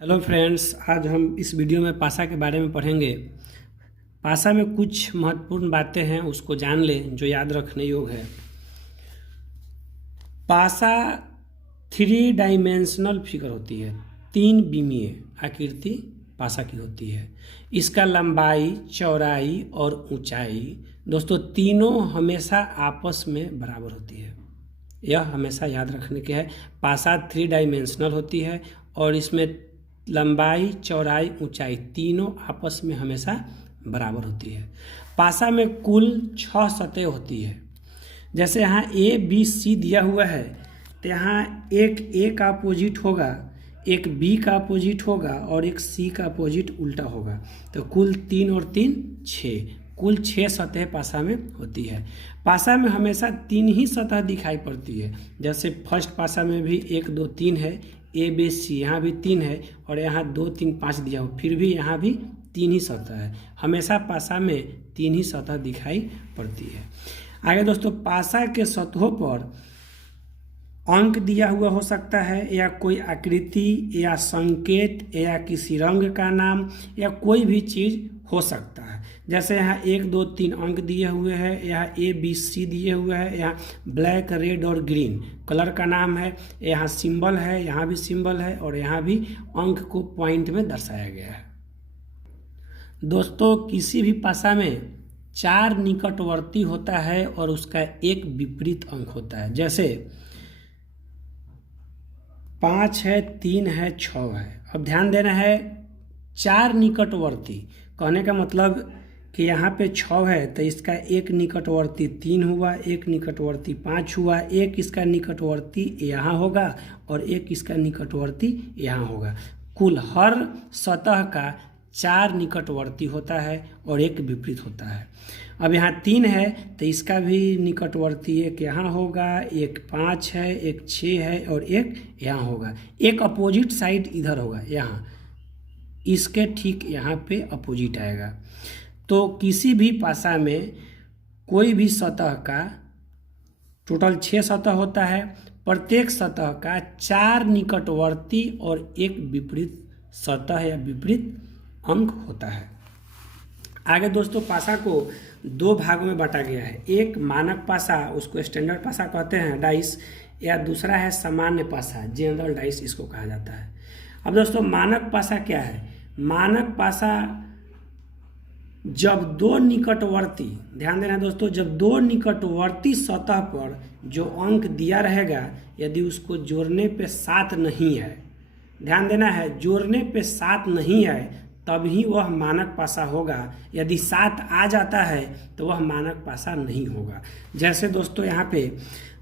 Hello friends, आज हम इस वीडियो में पासा के बारे में पढ़ेंगे। पासा में कुछ महत्वपूर्ण बातें हैं, उसको जान लें जो याद रखने योग्य है। पासा 3 डाइमेंशनल फिगर होती है, 3 विमीय आकृति पासा की होती है। इसका लंबाई, चौड़ाई और ऊंचाई दोस्तों तीनों हमेशा आपस में बराबर होती है। यह हमेशा याद रखने के है। पासा 3 डाइमेंशनल होती है और इसमें लंबाई, चौड़ाई, ऊंचाई तीनों आपस में हमेशा बराबर होती है। पासा में कुल 6 सतह होती है। जैसे यहाँ ए बी सी दिया हुआ है तो यहाँ एक ए का अपोजिट होगा, एक बी का अपोजिट होगा और एक सी का अपोजिट उल्टा होगा। तो कुल 3 और 3 6, कुल 6 सतह पासा में होती है। पासा में हमेशा 3 ही सतह दिखाई पड़ती है। जैसे फर्स्ट पासा में भी 1 2 3 है, ए बी सी यहाँ भी 3 है और यहाँ 2 3 5 दिया हो, फिर भी यहाँ भी 3 ही सतह है। हमेशा पासा में 3 ही सतह दिखाई पड़ती है। आगे दोस्तों, पासा के सतहों पर अंक दिया हुआ हो सकता है, या कोई आकृति या संकेत या किसी रंग का नाम या कोई भी चीज़ हो सकता है। जैसे यहाँ 1 2 3 अंक दिए हुए हैं, यहाँ ए बी सी दिए हुए हैं, यहाँ ब्लैक, रेड और ग्रीन कलर का नाम है, यहाँ सिंबल है, यहाँ भी सिंबल है और यहाँ भी अंक को पॉइंट में दर्शाया गया है। दोस्तों, किसी भी पासा में 4 निकटवर्ती होता है और उसका एक विपरीत अंक होता है। जैसे 5 है, 3 है, 6 है। अब ध्यान देना है, 4 निकटवर्ती कहने का मतलब कि यहाँ पे 6 है तो इसका एक निकटवर्ती 3 हुआ, एक निकटवर्ती 5 हुआ, एक इसका निकटवर्ती यहाँ होगा और एक इसका निकटवर्ती यहाँ होगा। कुल हर सतह का 4 निकटवर्ती होता है और एक विपरीत होता है। अब यहाँ 3 है तो इसका भी निकटवर्ती एक यहाँ होगा, एक 5 है, एक 6 है और एक यहाँ होगा। एक अपोजिट साइड इधर होगा, यहाँ इसके ठीक यहाँ पे अपोजिट आएगा। तो किसी भी पासा में कोई भी सतह का टोटल 6 सतह होता है। प्रत्येक सतह का 4 निकटवर्ती और एक विपरीत सतह या विपरीत अंक होता है। आगे दोस्तों, पासा को 2 भागों में बांटा गया है। एक मानक पासा, उसको स्टैंडर्ड पासा कहते हैं, डाइस, या दूसरा है सामान्य पासा, जनरल डाइस इसको कहा जाता है। अब दोस्तों, मानक पासा क्या है? मानक पासा जब 2 निकटवर्ती, ध्यान देना दोस्तों, जब 2 निकटवर्ती सतह पर जो अंक दिया रहेगा यदि उसको जोड़ने पे 7 नहीं है, ध्यान देना है, जोड़ने पे 7 नहीं है तभी वह मानक पासा होगा। यदि 7 आ जाता है तो वह मानक पासा नहीं होगा। जैसे दोस्तों, यहाँ पे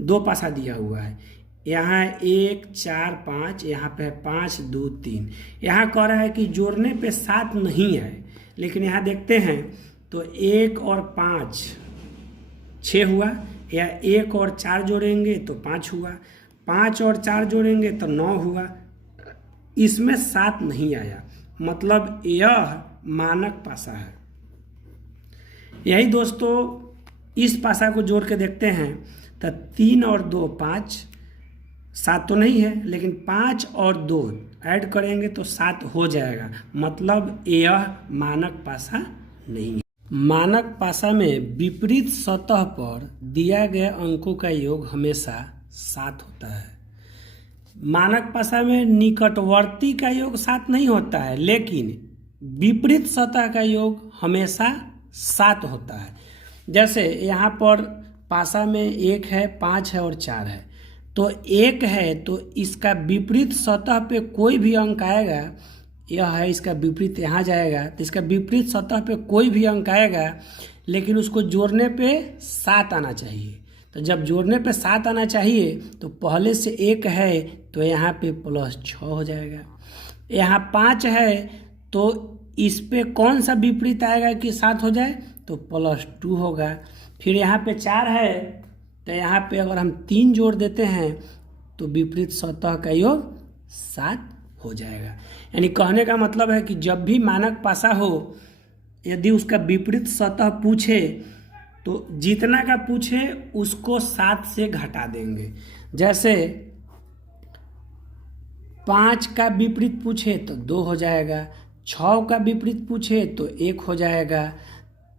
2 पासा दिया हुआ है, यहाँ 1 4 5, यहाँ पे 5 2 3। यहाँ कह रहा है कि जोड़ने पे 7 नहीं है, लेकिन यहाँ देखते हैं तो 1 और 5 6 हुआ, या 1 और 4 जोड़ेंगे तो 5 हुआ, 5 और 4 जोड़ेंगे तो 9 हुआ। इसमें 7 नहीं आया, मतलब यह मानक पासा है। यही दोस्तों, इस पासा को जोड़ के देखते हैं तो 3 और 2 5, 7 तो नहीं है, लेकिन 5 और 2 ऐड करेंगे तो 7 हो जाएगा, मतलब यह मानक पासा नहीं है। मानक पासा में विपरीत सतह पर दिया गया अंकों का योग हमेशा 7 होता है। मानक पासा में निकटवर्ती का योग 7 नहीं होता है, लेकिन विपरीत सतह का योग हमेशा 7 होता है। जैसे यहाँ पर पासा में 1 है, 5 है और 4 है, तो 1 है तो इसका विपरीत सतह पे कोई भी अंक आएगा, यह है इसका विपरीत, यहाँ जाएगा तो इसका विपरीत सतह पे कोई भी अंक आएगा, लेकिन उसको जोड़ने पे 7 आना चाहिए। तो जब जोड़ने पे 7 आना चाहिए तो पहले से 1 है तो यहाँ पे +6 हो जाएगा। यहाँ 5 है तो इस पे कौन सा विपरीत आएगा कि 7 हो जाए, तो +2 होगा। फिर यहाँ पे 4 है तो यहाँ पे अगर हम 3 जोड़ देते हैं तो विपरीत सतह का योग 7 हो जाएगा। यानी कहने का मतलब है कि जब भी मानक पासा हो, यदि उसका विपरीत सतह पूछे तो जितना का पूछे उसको 7 से घटा देंगे। जैसे 5 का विपरीत पूछे तो 2 हो जाएगा, 6 का विपरीत पूछे तो 1 हो जाएगा,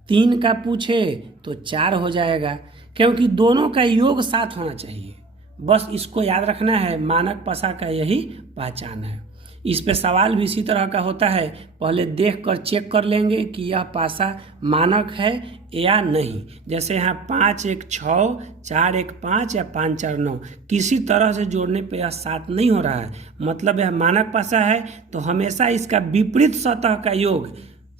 3 का पूछे तो 4 हो जाएगा, क्योंकि दोनों का योग 7 होना चाहिए। बस इसको याद रखना है, मानक पासा का यही पहचान है। इस पे सवाल भी इसी तरह का होता है, पहले देख कर चेक कर लेंगे कि यह पासा मानक है या नहीं। जैसे यहाँ 5 1 6, 4 1 5 या 5 4 9, किसी तरह से जोड़ने पे यह 7 नहीं हो रहा है, मतलब यह मानक पासा है। तो हमेशा इसका विपरीत सतह का योग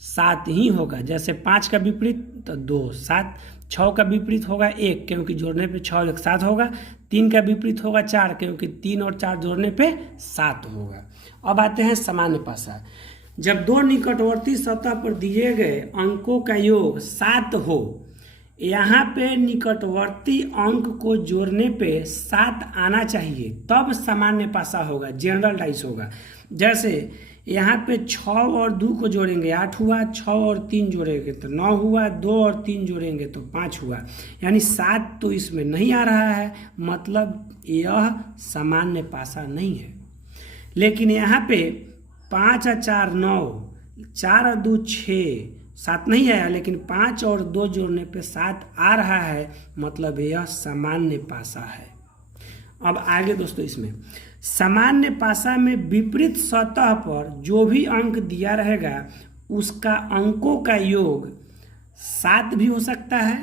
7 ही होगा। जैसे 5 का विपरीत तो 2 7, 6 का विपरीत होगा 1, क्योंकि जोड़ने पे 6 1 7 होगा, 3 का विपरीत होगा 4, क्योंकि 3 और 4 जोड़ने पे 7 होगा। अब आते हैं सामान्य पासा। जब दो निकटवर्ती सतह पर दिए गए अंकों का योग 7 हो, यहाँ पे निकटवर्ती अंक को जोड़ने पे 7 आना चाहिए, तब सामान्य पासा होगा, जनरल डाइस होगा। जैसे यहाँ पे 6 और 2 को जोड़ेंगे 8 हुआ, 6 और 3 जोड़ेंगे तो 9 हुआ, 2 और 3 जोड़ेंगे तो 5 हुआ, यानी 7 तो इसमें नहीं आ रहा है, मतलब यह सामान्य पासा नहीं है। लेकिन यहाँ पे 5 और 4 9, 4 और 2 6, 7 नहीं आया, लेकिन 5 और 2 जोड़ने पे 7 आ रहा है, मतलब यह सामान्य पासा है। अब आगे दोस्तों, इसमें सामान्य पासा में विपरीत सतह पर जो भी अंक दिया रहेगा उसका अंकों का योग 7 भी हो सकता है,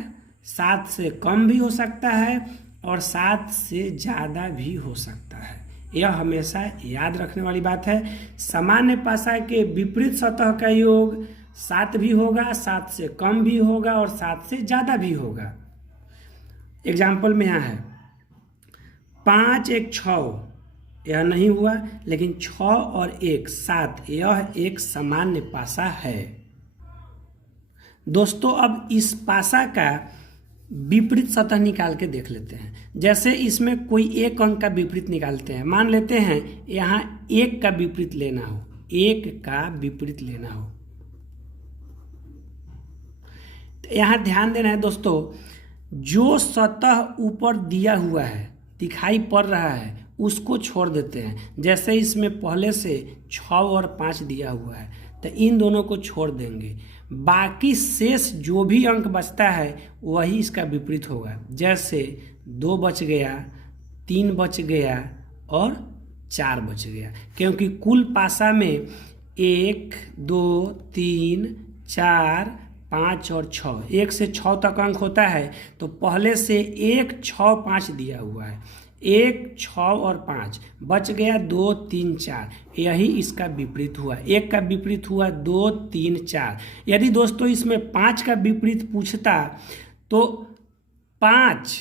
7 से कम भी हो सकता है, और 7 से ज़्यादा भी हो सकता है। यह हमेशा याद रखने वाली बात है। सामान्य पासा के विपरीत सतह का योग 7 भी होगा, 7 से कम भी होगा, और 7 से ज़्यादा भी होगा। एग्जाम्पल में यहाँ है 5 1 6, यह नहीं हुआ, लेकिन 6 और 1 7, यह एक सामान्य पासा है। दोस्तों अब इस पासा का विपरीत सतह निकाल के देख लेते हैं। जैसे इसमें कोई एक अंक का विपरीत निकालते हैं, मान लेते हैं यहाँ 1 का विपरीत लेना हो, 1 का विपरीत लेना हो, तो यहाँ ध्यान देना है दोस्तों, जो सतह ऊपर दिया हुआ है, दिखाई पड़ रहा है, उसको छोड़ देते हैं। जैसे इसमें पहले से 6 और 5 दिया हुआ है, तो इन दोनों को छोड़ देंगे, बाकी शेष जो भी अंक बचता है वही इसका विपरीत होगा। जैसे 2 बच गया, 3 बच गया और 4 बच गया, क्योंकि कुल पासा में 1 2 3 4 5 और 6, 1 से 6 तक अंक होता है, तो पहले से 1 6 5 दिया हुआ है, 1 6 और 5 बच गया, 2 3 4, यही इसका विपरीत हुआ। 1 का विपरीत हुआ 2 3 4। यदि दोस्तों इसमें 5 का विपरीत पूछता तो 5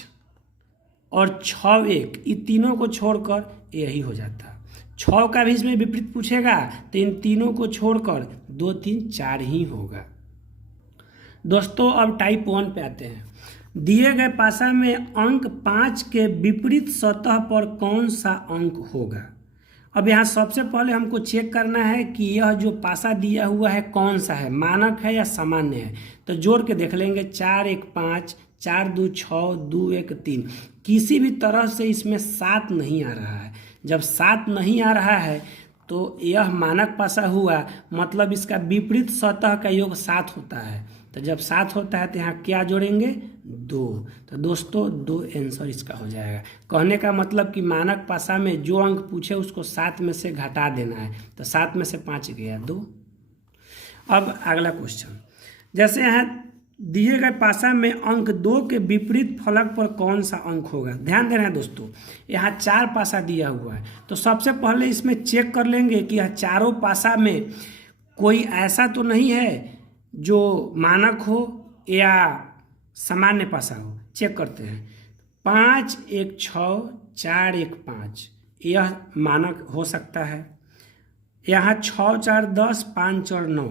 और 6 1, इन तीनों को छोड़कर यही हो जाता। 6 का भी इसमें विपरीत पूछेगा तो इन तीनों को छोड़कर 2 3 4 ही होगा। दोस्तों अब टाइप 1 पे आते हैं। दिए गए पासा में अंक 5 के विपरीत सतह पर कौन सा अंक होगा। अब यहाँ सबसे पहले हमको चेक करना है कि यह जो पासा दिया हुआ है कौन सा है, मानक है या सामान्य है। तो जोड़ के देख लेंगे, 4 1 5, 4 2 6, 2 1 3, किसी भी तरह से इसमें 7 नहीं आ रहा है। जब 7 नहीं आ रहा है तो यह मानक पासा हुआ, मतलब इसका विपरीत सतह का योग 7 होता है। तो जब 7 होता है तो यहाँ क्या जोड़ेंगे, 2। तो दोस्तों 2 आंसर इसका हो जाएगा। कहने का मतलब कि मानक पासा में जो अंक पूछे उसको 7 में से घटा देना है, तो 7 में से 5 गया 2। अब अगला क्वेश्चन, जैसे यहाँ दिए गए पासा में अंक 2 के विपरीत फलक पर कौन सा अंक होगा। ध्यान देना है दोस्तों, यहाँ 4 पासा दिया हुआ है, तो सबसे पहले इसमें चेक कर लेंगे कि यह चारों पासा में कोई ऐसा तो नहीं है जो मानक हो या सामान्य पासा हो। चेक करते हैं, 5 1 6, 4 1 5, यह मानक हो सकता है। यहाँ 6 4 10, 5 और 9,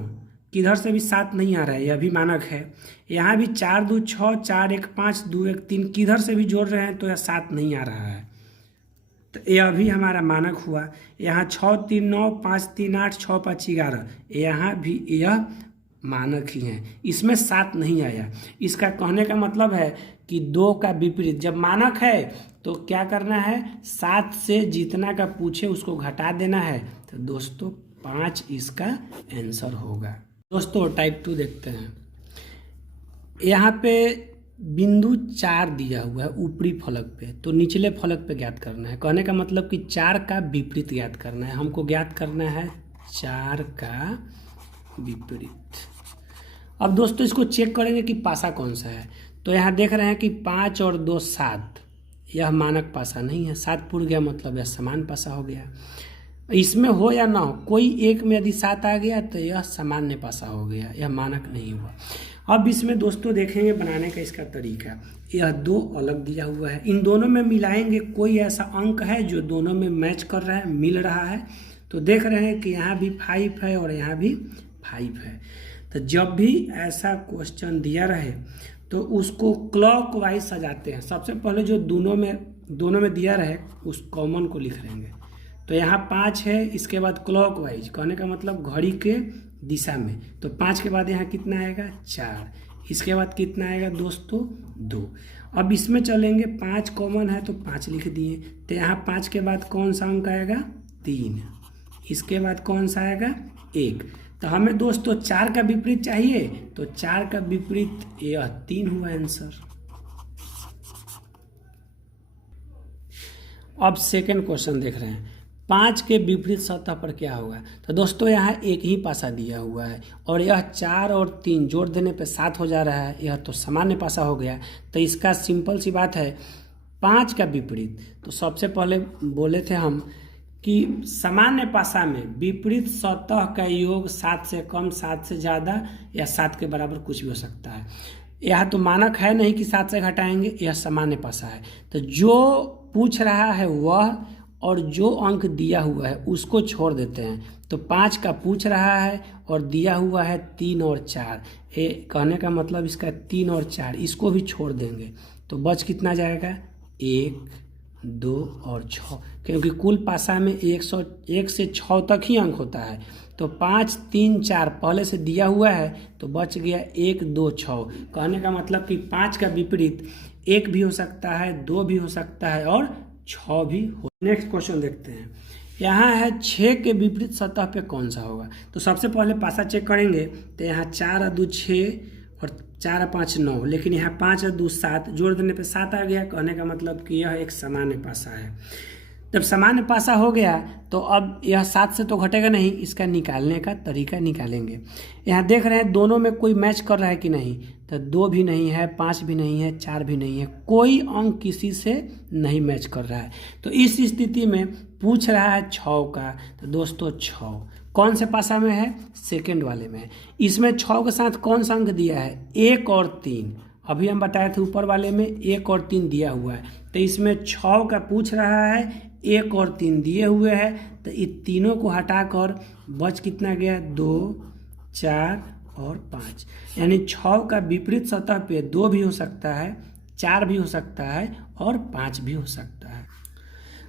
किधर से भी 7 नहीं आ रहा है, यह भी मानक है। यहाँ भी 4 2 6, 4 1 5, 2 1 3, किधर से भी जोड़ रहे हैं तो यह 7 नहीं आ रहा है, तो यह भी हमारा मानक हुआ। यहाँ 6 3 9, 5 3 8, 6 5 11, यहाँ भी यह मानक ही हैं, इसमें 7 नहीं आया। इसका कहने का मतलब है कि 2 का विपरीत जब मानक है तो क्या करना है, 7 से जितना का पूछे उसको घटा देना है। तो दोस्तों 5 इसका आंसर होगा। दोस्तों टाइप 2 देखते हैं। यहाँ पे बिंदु 4 दिया हुआ है ऊपरी फलक पे, तो निचले फलक पे ज्ञात करना है। कहने का मतलब कि 4 का विपरीत ज्ञात करना है। हमको ज्ञात करना है 4 का विपरीत। अब दोस्तों इसको चेक करेंगे कि पासा कौन सा है। तो यहाँ देख रहे हैं कि 5 और 2 7, यह मानक पासा नहीं है। 7 पुर गया मतलब यह समान पासा हो गया। इसमें हो या ना हो, कोई एक में यदि 7 आ गया तो यह सामान्य पासा हो गया, यह मानक नहीं हुआ। अब इसमें दोस्तों देखेंगे बनाने का इसका तरीका। यह 2 अलग दिया हुआ है, इन दोनों में मिलाएंगे। कोई ऐसा अंक है जो दोनों में मैच कर रहा है, मिल रहा है। तो देख रहे हैं कि यहाँ भी 5 है और यहाँ भी 5 है। तो जब भी ऐसा क्वेश्चन दिया रहे तो उसको क्लॉकवाइज सजाते हैं। सबसे पहले जो दोनों में दिया रहे उस कॉमन को लिख लेंगे। तो यहाँ 5 है, इसके बाद क्लॉकवाइज, कहने का मतलब घड़ी के दिशा में। तो 5 के बाद यहाँ कितना आएगा 4, इसके बाद कितना आएगा दोस्तों 2। अब इसमें चलेंगे, 5 कॉमन है तो 5 लिख दिए। तो यहाँ 5 के बाद कौन सा अंक आएगा 3, इसके बाद कौन सा आएगा 1। तो हमें दोस्तों 4 का विपरीत चाहिए, तो 4 का विपरीत यह 3 हुआ आंसर। अब सेकंड क्वेश्चन देख रहे हैं, 5 के विपरीत सतह पर क्या होगा। तो दोस्तों यहाँ एक ही पासा दिया हुआ है और यह 4 और 3 जोड़ देने पे 7 हो जा रहा है, यह तो सामान्य पासा हो गया। तो इसका सिंपल सी बात है 5 का विपरीत। तो सबसे पहले बोले थे हम कि सामान्य पासा में विपरीत सतह का योग 7 से कम, 7 से ज़्यादा या 7 के बराबर कुछ भी हो सकता है। यह तो मानक है नहीं कि 7 से घटाएंगे, यह सामान्य पासा है। तो जो पूछ रहा है वह और जो अंक दिया हुआ है उसको छोड़ देते हैं। तो 5 का पूछ रहा है और दिया हुआ है 3 और 4, ये कहने का मतलब इसका 3 और 4 इसको भी छोड़ देंगे। तो बच कितना जाएगा 1, 2 और 6, क्योंकि कुल पासा में 101 से 6 तक ही अंक होता है। तो 5, 3, 4 पहले से दिया हुआ है तो बच गया 1, 2, 6। कहने का मतलब कि 5 का विपरीत 1 भी हो सकता है, 2 भी हो सकता है और 6 भी हो। नेक्स्ट क्वेश्चन देखते हैं। यहाँ है 6 के विपरीत सतह पे कौन सा होगा। तो सबसे पहले पासा चेक करेंगे। तो यहाँ 4 और 2 6 और 4 और 5 9, लेकिन यहाँ 5 और 2 7, जोड़ देने पे 7 आ गया। कहने का मतलब कि यह एक सामान्य पासा है। जब सामान्य पासा हो गया तो अब यह 7 से तो घटेगा नहीं, इसका निकालने का तरीका निकालेंगे। यहाँ देख रहे हैं दोनों में कोई मैच कर रहा है कि नहीं। तो 2 भी नहीं है, 5 भी नहीं है, 4 भी नहीं है, कोई अंक किसी से नहीं मैच कर रहा है। तो इस स्थिति में पूछ रहा है 6 का। तो दोस्तों 6 कौन से पासा में है, सेकंड वाले में है। इसमें 6 के साथ कौन सा अंक दिया है 1 और 3। अभी हम बताए थे ऊपर वाले में 1 और 3 दिया हुआ है। तो इसमें 6 का पूछ रहा है, 1 और 3 दिए हुए हैं। तो इन तीनों को हटाकर बच कितना गया 2, 4 और 5। यानी 6 का विपरीत सतह पे 2 भी हो सकता है, 4 भी हो सकता है और 5 भी हो सकता है।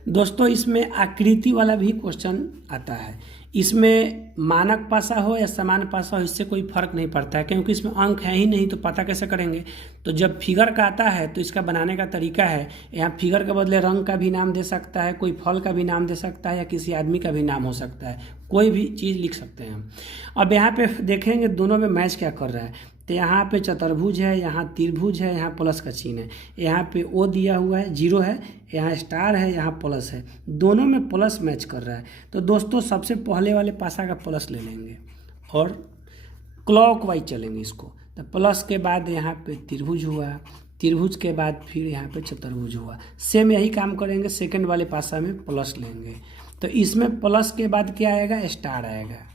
दोस्तों इसमें आकृति वाला भी क्वेश्चन आता है। इसमें मानक पासा हो या समान पासा हो इससे कोई फर्क नहीं पड़ता है, क्योंकि इसमें अंक है ही नहीं। तो पता कैसे करेंगे। तो जब फिगर का आता है तो इसका बनाने का तरीका है, यहाँ फिगर के बदले रंग का भी नाम दे सकता है, कोई फल का भी नाम दे सकता है या किसी आदमी का भी नाम हो सकता है, कोई भी चीज़ लिख सकते हैं हम। अब यहाँ पे देखेंगे दोनों में मैच क्या कर रहा है। तो यहाँ पे चतुर्भुज है, यहाँ त्रिभुज है, यहाँ प्लस का चिन्ह है, यहाँ पे ओ दिया हुआ है 0 है, यहाँ स्टार है, यहाँ प्लस है, दोनों में प्लस मैच कर रहा है। तो दोस्तों सबसे पहले वाले पासा का प्लस ले लेंगे और क्लॉकवाइज चलेंगे इसको। तो प्लस के बाद यहाँ पे त्रिभुज हुआ, त्रिभुज के बाद फिर यहाँ पे चतुर्भुज हुआ। सेम यही काम करेंगे, सेकंड वाले पासा में प्लस लेंगे। तो इसमें प्लस के बाद क्या आएगा स्टार आएगा,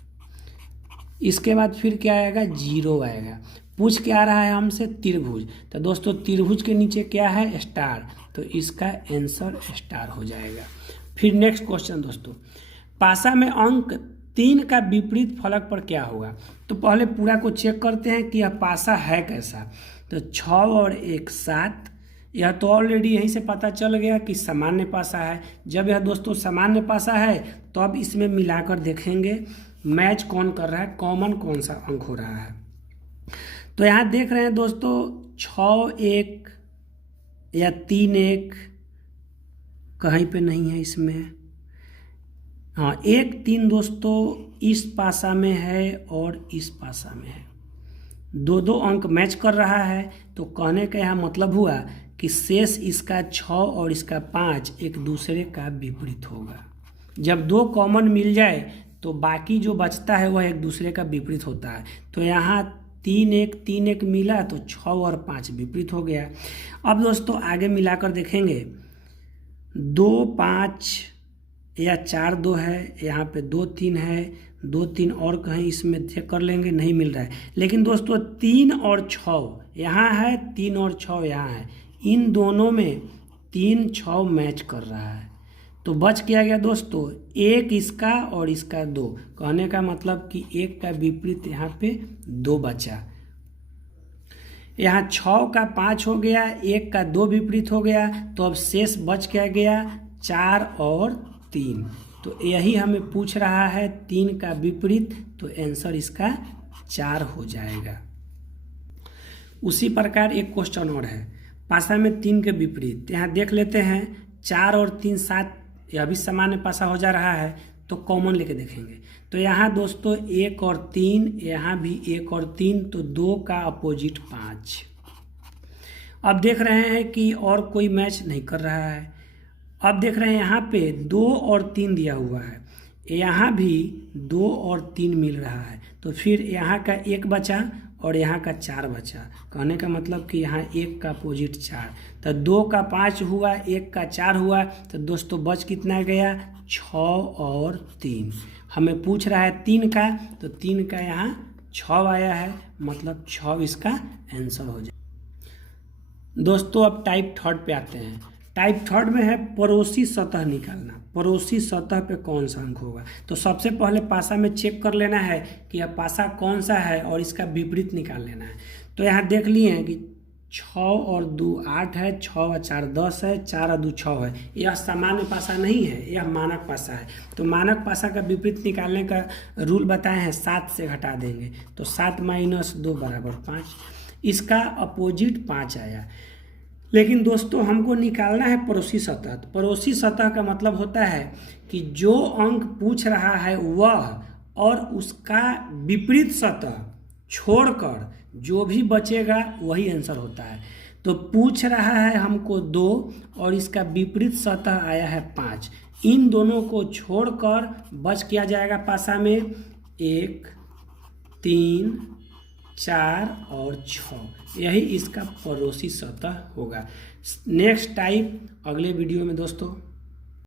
इसके बाद फिर क्या आएगा 0 आएगा। पूछ क्या रहा है हमसे त्रिभुज। तो दोस्तों त्रिभुज के नीचे क्या है स्टार, तो इसका आंसर स्टार हो जाएगा। फिर नेक्स्ट क्वेश्चन दोस्तों, पासा में अंक 3 का विपरीत फलक पर क्या होगा। तो पहले पूरा को चेक करते हैं कि यह पासा है कैसा। तो 6 और 1 7, यह तो ऑलरेडी यहीं से पता चल गया कि सामान्य पासा है। जब यह दोस्तों सामान्य पासा है तो अब इसमें मिलाकर देखेंगे मैच कौन कर रहा है, कॉमन कौन सा अंक हो रहा है। तो यहाँ देख रहे हैं दोस्तों 6-1 या 3-1 कहीं पे नहीं है इसमें। हाँ 1-3 दोस्तों इस पासा में है और इस पासा में है, दो अंक मैच कर रहा है। तो कहने का यहाँ मतलब हुआ कि शेष इसका 6 और इसका 5 एक दूसरे का विपरीत होगा। जब दो कॉमन मिल जाए तो बाकी जो बचता है वह एक दूसरे का विपरीत होता है। तो यहाँ 3-1 मिला तो 6 और 5 विपरीत हो गया। अब दोस्तों आगे मिलाकर देखेंगे 2-5 या 4-2 है, यहाँ पे 2-3 है, 2-3 और कहीं इसमें चेक कर लेंगे, नहीं मिल रहा है। लेकिन दोस्तों 3 और 6 यहाँ है, 3 और 6 यहाँ है, इन दोनों में 3-6 मैच कर रहा है। तो बच क्या गया दोस्तों, एक इसका और इसका 2, कहने का मतलब कि एक का विपरीत यहाँ पे 2 बचा। यहाँ 6 का 5 हो गया, एक का 2 विपरीत हो गया, तो अब शेष बच क्या गया 4 और 3। तो यही हमें पूछ रहा है 3 का विपरीत, तो आंसर इसका 4 हो जाएगा। उसी प्रकार एक क्वेश्चन और है, पासा में 3 के विपरीत। यहाँ देख लेते हैं 4 और 3 7, यह भी सामान्य पासा हो जा रहा है, तो कॉमन लेके देखेंगे। तो यहाँ दोस्तों 1 और 3, यहाँ भी 1 और 3, तो 2 का अपोजिट 5। अब देख रहे हैं कि और कोई मैच नहीं कर रहा है। अब देख रहे हैं यहाँ पे 2 और 3 दिया हुआ है, यहाँ भी 2 और 3 मिल रहा है, तो फिर यहाँ का 1 बचा और यहाँ का 4 बचा। कहने का मतलब कि यहाँ 1 का अपोजिट 4, तो 2 का 5 हुआ, 1 का 4 हुआ, तो दोस्तों बच कितना गया 6 और 3। हमें पूछ रहा है 3 का, तो 3 का यहाँ 6 आया है, मतलब 6 इसका आंसर हो जाए। दोस्तों अब टाइप थर्ड पे आते हैं। टाइप थर्ड में है पड़ोसी सतह निकालना। पड़ोसी सतह पे कौन सा अंक होगा। तो सबसे पहले पासा में चेक कर लेना है कि यह पासा कौन सा है और इसका विपरीत निकाल लेना है। तो यहाँ देख लिए हैं कि 6 और 2 8 है, 6 और 4 10 है, 4 और 2 6 है। यह सामान्य पासा नहीं है, यह मानक पासा है। तो मानक पासा का विपरीत निकालने का रूल बताए हैं, 7 से घटा देंगे, तो 7 - 2 = 5। इसका अपोजिट 5 आया। लेकिन दोस्तों हमको निकालना है पड़ोसी सतह। तो पड़ोसी सतह का मतलब होता है कि जो अंक पूछ रहा है वह और उसका विपरीत सतह छोड़कर जो भी बचेगा वही आंसर होता है। तो पूछ रहा है हमको 2 और इसका विपरीत सतह आया है 5। इन दोनों को छोड़कर बच किया जाएगा पासा में 1 3 4 और 6, यही इसका पड़ोसी सतह होगा। नेक्स्ट टाइप अगले वीडियो में दोस्तों।